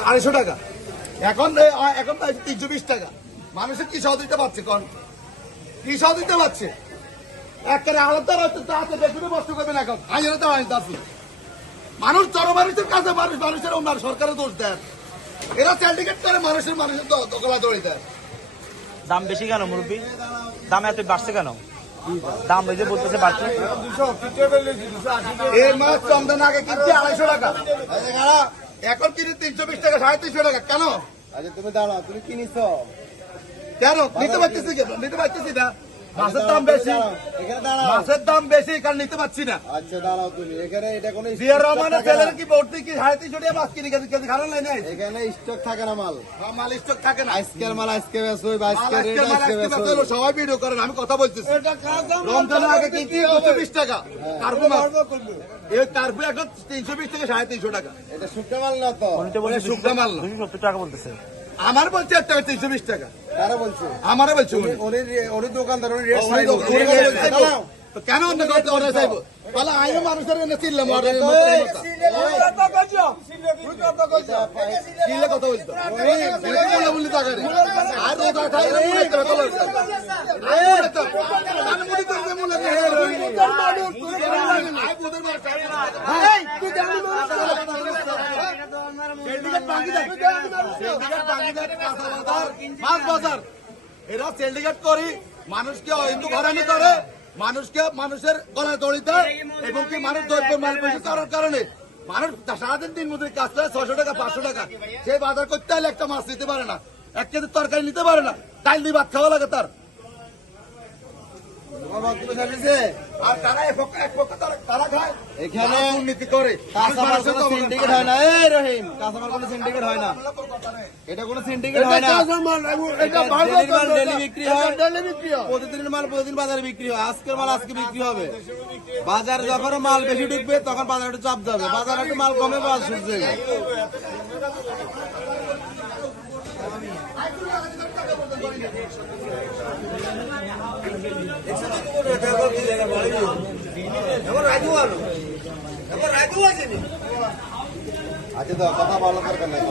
আড়াইশো টাকা এখন এখন তিনশো বিশ টাকা মানুষের কি সহযোগিতা পাচ্ছে কন কি সহযোগিতা পাচ্ছে একেবারে আলাদা তাতে বেগুনে বস্তু করবে না এখন মানুষ জনমানুষের কাছে মানুষ মানুষের ওনার সরকারের দোষ দেয় এরা স্যান্ডিকেট করে মানুষের মানুষের দ- দখলা দৌড়ে দেয় দাম বেশি কেন মুরব্বী দাম এত বাড়ছে কেন দাম এই যে বলতেছে বাড়ছে এই মাছ চন্দন আগে কিনছে আড়াইশো টাকা এখন কিনে তিনশো বিশ টাকা সাড়ে তিনশো টাকা কেন? আচ্ছা তুমি দাঁড়াও তুমি কিনিস কেন? নিতে পারতেছি কেন? নিতে পারতেছি না। মাছের দাম বেশি। মাছের দাম বেশি কারণ নিতে পারছি না। আচ্ছা দাঁড়াও তুমি। এখানে এটা কোনো জিয়া রহমানের ছেলের কি ভর্তি কি সাড়ে তিনশো টাকা মাছ কিনে কেজি কেজি খারাপ নাই এখানে স্টক থাকে না মাল। মাল স্টক থাকে না। আজকের মাল আজকে বা আজকে রেট আজকে সবাই ভিডিও করেন আমি কথা বলতেছি। রমজানের আগে বিশ টাকা কার্পু মাছ এই কার্পু এখন তিনশো বিশ থেকে সাড়ে তিনশো টাকা। এটা শুকনো মাল না তো? শুকনা মাল না। সত্তর টাকা বলতেছে। আমার বলছে একটা তিনশো বিশ টাকা। তারা বলছে? আমারে বলছে উনি। দোকানদার কেন অন্য করতে অর্ডার চাইব? তাহলে আমিও মানুষের এনে চিনলাম অর্ডার কথা বলতো এটা কি বলে বললি টাকা রে? আর রোজা খাই না, মনে একটা কথা বলছে। আর মনে তো- আর মনে তো যে মনে নেই, হে রে। আয় বোধের মার খাই না। এই, তুই জানি না। সেন্ডিকেট ভাঙি দেয়। সেন্ডিকেট ভাঙি দেয়, কাঁচা বাজার, মাছ বাজার। এরা সেন্ডিকেট করি মানুষকে হিন্দু ঘরানি করে মানুষকে মানুষের গলায় দড়ি দেয় এবং কি মানুষ দ্রব্য মাল করার কারণে। মানুষ সারাদিন দিন মধ্যে কাজ করে ছশো টাকা পাঁচশো টাকা। সে বাজার করতে হলে একটা মাছ নিতে পারে না। এক কেজি তরকারি নিতে পারে না। তাই দিয়ে ভাত খাওয়া লাগে তার তোমার বক্তব্য শেষ হয়েছে? আর তারা এক পক্ষ এক পক্ষ তারা তারা খায় এখানে তারা দুর্নীতি করে। কাঁচামাল কোনো সিন্ডিকেট হয় না। এই রহিম কাঁচামাল কোনো সিন্ডিকেট হয় না। এটা কোনো সিন্ডিকেট হয় না। হয়। প্রতিদিনের মাল প্রতিদিন বাজারে বিক্রি হয়। আজকের মাল আজকে বিক্রি হবে। বাজারে যখন মাল বেশি ঢুকবে তখন বাজারে একটু চাপ যাবে। বাজারে একটু মাল কমে বাজার যাবে। আচ্ছা তো কথা দরকার নেই